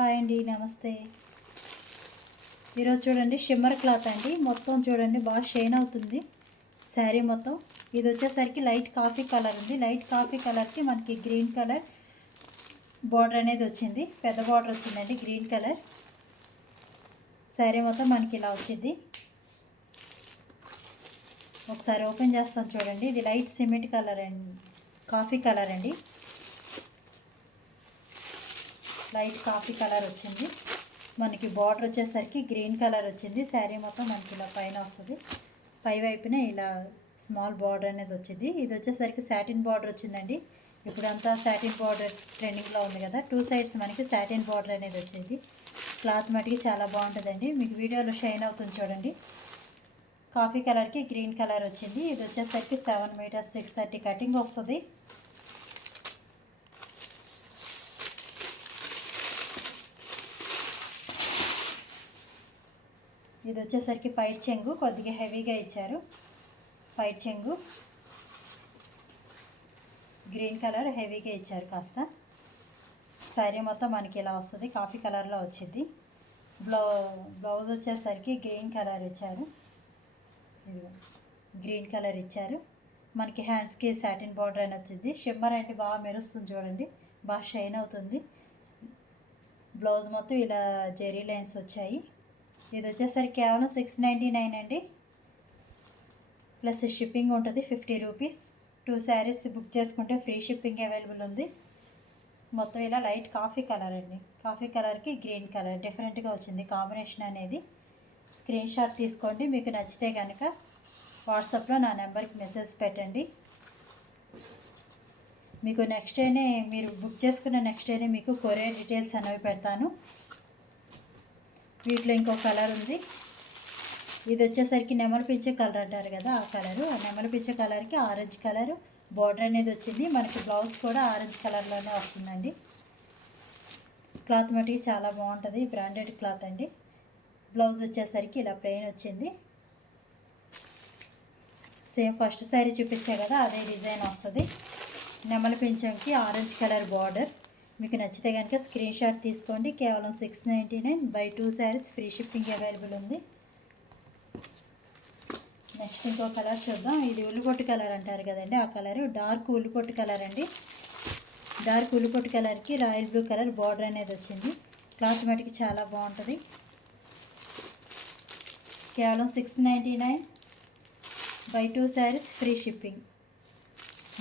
Hi అండి, నమస్తే. ఈరోజు చూడండి షిమ్మర్ క్లాత్ అండి. మొత్తం చూడండి బాగా షైన్ అవుతుంది శారీ మొత్తం. ఇది వచ్చేసరికి లైట్ కాఫీ కలర్ ఉంది. లైట్ కాఫీ కలర్కి మనకి గ్రీన్ కలర్ బార్డర్ అనేది వచ్చింది. పెద్ద బార్డర్ వచ్చిందండి గ్రీన్ కలర్. శారీ మొత్తం మనకి ఇలా వచ్చింది. ఒకసారి ఓపెన్ చేస్తాను చూడండి. ఇది లైట్ సిమెంట్ కలర్ అండి, కాఫీ కలర్ అండి. లైట్ కాఫీ కలర్ వచ్చింది. మనకి బార్డర్ వచ్చేసరికి గ్రీన్ కలర్ వచ్చింది. శారీ మొత్తం మనకి ఇలా పైన వస్తుంది. పై వైపున ఇలా స్మాల్ బార్డర్ అనేది వచ్చింది. ఇది వచ్చేసరికి సాటిన్ బార్డర్ వచ్చిందండి. ఇప్పుడంతా సాటిన్ బార్డర్ ట్రెండింగ్లో ఉంది కదా. 2 సైడ్స్ మనకి సాటిన్ బార్డర్ అనేది వచ్చేది. క్లాత్ మటుకి చాలా బాగుంటుందండి. మీకు వీడియోలో షైన్ అవుతుంది చూడండి. కాఫీ కలర్కి గ్రీన్ కలర్ వచ్చింది. ఇది వచ్చేసరికి 7 మీటర్స్ 630 కటింగ్ వస్తుంది. ఇది వచ్చేసరికి పైట్ చెంగు కొద్దిగా హెవీగా ఇచ్చారు. పైట్ చెంగు గ్రీన్ కలర్ హెవీగా ఇచ్చారు కాస్త. శారీ మొత్తం మనకి ఇలా వస్తుంది. కాఫీ కలర్లో వచ్చింది. బ్లౌజ్ వచ్చేసరికి గ్రీన్ కలర్ ఇచ్చారు. గ్రీన్ కలర్ ఇచ్చారు. మనకి హ్యాండ్స్కి సాటిన్ బార్డర్ అని వచ్చింది. షిమ్మర్ అంటే బాగా మెరుస్తుంది చూడండి, బాగా షైన్ అవుతుంది. బ్లౌజ్ మొత్తం ఇలా జెరీ లైన్స్ వచ్చాయి. ఇది వచ్చేసరికి కేవలం 699 అండి. ప్లస్ షిప్పింగ్ ఉంటుంది 50 రూపీస్. 2 శారీస్ బుక్ చేసుకుంటే ఫ్రీ షిప్పింగ్ అవైలబుల్ ఉంది. మొత్తం ఇలా లైట్ కాఫీ కలర్ అండి. కాఫీ కలర్కి గ్రీన్ కలర్ డిఫరెంట్గా వచ్చింది కాంబినేషన్ అనేది. స్క్రీన్ షాట్ తీసుకోండి. మీకు నచ్చితే కనుక వాట్సాప్లో నా నెంబర్కి మెసేజ్ పెట్టండి. మీకు నెక్స్ట్ డేనే, మీరు బుక్ చేసుకున్న నెక్స్ట్ డేనే మీకు కొరియర్ డీటెయిల్స్ అనేవి పెడతాను. వీటిలో ఇంకో కలర్ ఉంది. ఇది వచ్చేసరికి నెమలి పింఛే కలర్ అంటారు కదా, ఆ కలరు. ఆ నెమలి పింఛే కలర్కి ఆరెంజ్ కలర్ బార్డర్ అనేది వచ్చింది. మనకి బ్లౌజ్ కూడా ఆరెంజ్ కలర్లోనే వస్తుందండి. క్లాత్ మటుకి చాలా బాగుంటుంది. బ్రాండెడ్ క్లాత్ అండి. బ్లౌజ్ వచ్చేసరికి ఇలా ప్లెయిన్ వచ్చింది. సేమ్ ఫస్ట్ శారీ చూపించా కదా, అదే డిజైన్ వస్తుంది. నెమలి పింఛంకి ఆరెంజ్ కలర్ బార్డర్. మీకు నచ్చితే కనుక స్క్రీన్ షాట్ తీసుకోండి. కేవలం 699 buy 2 saris free shipping available ఉంది. నెక్స్ట్ ఇంకో కలర్ చూద్దాం. ఇది ఉల్లిపొట్టు కలర్ అంటారు కదండి, ఆ కలరు. డార్క్ ఉల్లిపొట్టు కలర్ అండి. డార్క్ ఉల్లిపొట్టు కలర్కి రాయల్ బ్లూ కలర్ బార్డర్ అనేది వచ్చింది. క్లాత్ మటుకి చాలా బాగుంటుంది. కేవలం 699 buy 2 saris free shipping.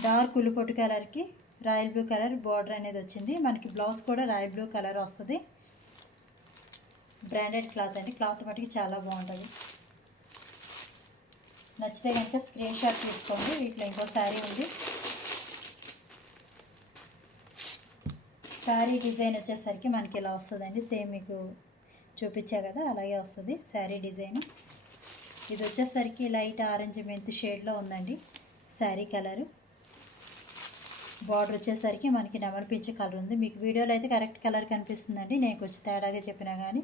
Dark ఉల్లిపొట్టు కలర్కి రాయల్ బ్లూ కలర్ బార్డర్ అనేది వచ్చింది. మనకి బ్లౌజ్ కూడా రాయల్ బ్లూ కలర్ వస్తుంది. బ్రాండెడ్ క్లాత్ అండి. క్లాత్ మటుకి చాలా బాగుంటుంది. నచ్చితే కనుక స్క్రీన్ షాట్ తీసుకోండి. వీటిలో ఇంకో శారీ ఉంది. శారీ డిజైన్ వచ్చేసరికి మనకి ఇలా వస్తుందండి. సేమ్ మీకు చూపించా కదా, అలాగే వస్తుంది శారీ డిజైన్. ఇది వచ్చేసరికి లైట్ ఆరెంజ్ మెంత్ షేడ్లో ఉందండి శారీ కలరు. బార్డర్ వచ్చేసరికి మనకి నెమలి పింఛే కలర్ ఉంది. మీకు వీడియోలో అయితే కరెక్ట్ కలర్ కనిపిస్తుందండి. నేను కొంచెం తేడాగా చెప్పినా కానీ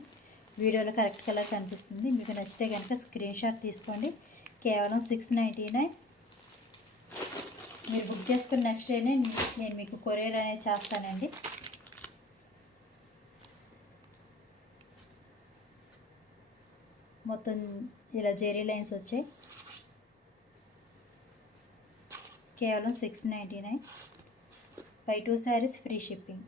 వీడియోలో కరెక్ట్ కలర్ కనిపిస్తుంది. మీకు నచ్చితే కనుక స్క్రీన్ షాట్ తీసుకోండి. కేవలం 699. మీరు బుక్ చేసుకున్న నెక్స్ట్ డేనే నేను మీకు కొరియర్ అనేది చేస్తానండి. మొత్తం ఇలా జెరీ లైన్స్ వచ్చాయి. కేవలం 699 బై 2 శారీస్ ఫ్రీ షిప్పింగ్.